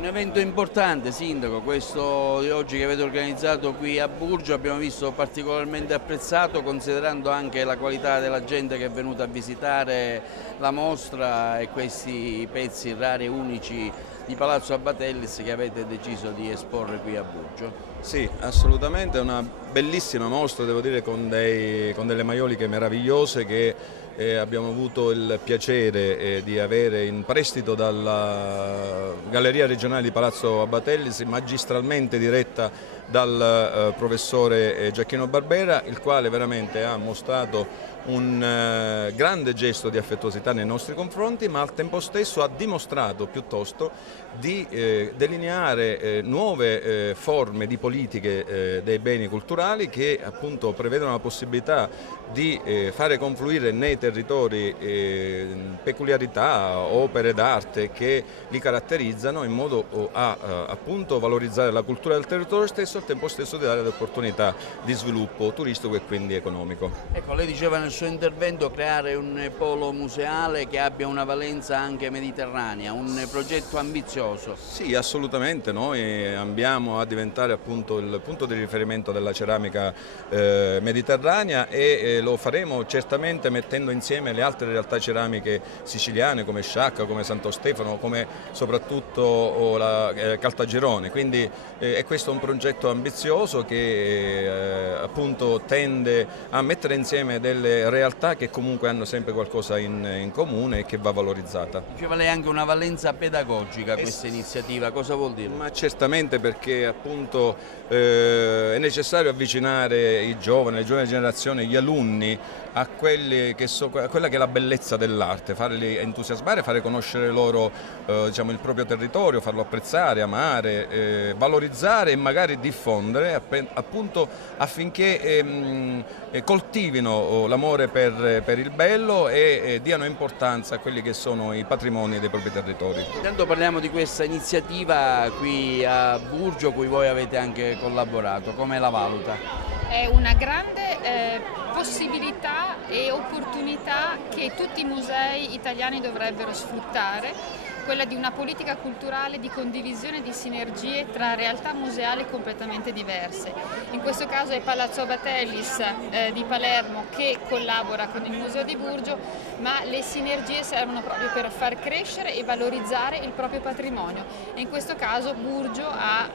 Un evento importante, Sindaco, questo di oggi che avete organizzato qui a Burgio abbiamo visto particolarmente apprezzato, considerando anche la qualità della gente che è venuta a visitare la mostra e questi pezzi rari e unici di Palazzo Abbatellis che avete deciso di esporre qui a Burgio. Sì, assolutamente, è una bellissima mostra, devo dire, con delle maioliche meravigliose che abbiamo avuto il piacere di avere in prestito dalla Galleria Regionale di Palazzo Abbatellis, magistralmente diretta dal professore Giacchino Barbera, il quale veramente ha mostrato un grande gesto di affettuosità nei nostri confronti, ma al tempo stesso ha dimostrato piuttosto di delineare nuove forme di politiche dei beni culturali che appunto prevedono la possibilità di fare confluire nei territori peculiarità, opere d'arte che li caratterizzano in modo a appunto valorizzare la cultura del territorio stesso e al tempo stesso di dare le opportunità di sviluppo turistico e quindi economico. Ecco, lei diceva nel suo intervento creare un polo museale che abbia una valenza anche mediterranea, un progetto ambizioso. Sì, assolutamente, noi ambiamo a diventare appunto il punto di riferimento della ceramica mediterranea e lo faremo certamente mettendo insieme le altre realtà ceramiche siciliane come Sciacca, come Santo Stefano, come soprattutto la Caltagirone, quindi è questo un progetto ambizioso che appunto tende a mettere insieme delle realtà che comunque hanno sempre qualcosa in comune e che va valorizzata. Diceva lei anche una valenza pedagogica questa iniziativa, cosa vuol dire? Ma certamente perché appunto è necessario avvicinare i giovani, le giovani generazioni, gli alunni a quella che è la bellezza dell'arte, farli entusiasmare, fare conoscere loro diciamo, il proprio territorio, farlo apprezzare, amare, valorizzare e magari diffondere appunto affinché coltivino l'amore per il bello e diano importanza a quelli che sono i patrimoni dei propri territori. Intanto parliamo di questa iniziativa qui a Burgio, cui voi avete anche collaborato, come la valuta? È una grande possibilità e opportunità che tutti i musei italiani dovrebbero sfruttare, quella di una politica culturale di condivisione e di sinergie tra realtà museali completamente diverse. In questo caso è Palazzo Abbatellis di Palermo che collabora con il Museo di Burgio, ma le sinergie servono proprio per far crescere e valorizzare il proprio patrimonio. E in questo caso Burgio ha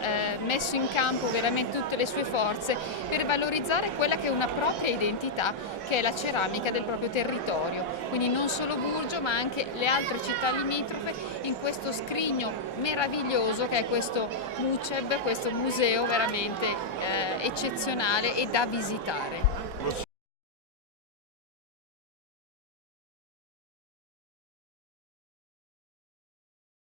messo in campo veramente tutte le sue forze per valorizzare quella che è una propria identità, che è la ceramica del proprio territorio. Quindi non solo Burgio, ma anche le altre città limitrofe in questo scrigno meraviglioso che è questo MUCEB, questo museo veramente eccezionale e da visitare.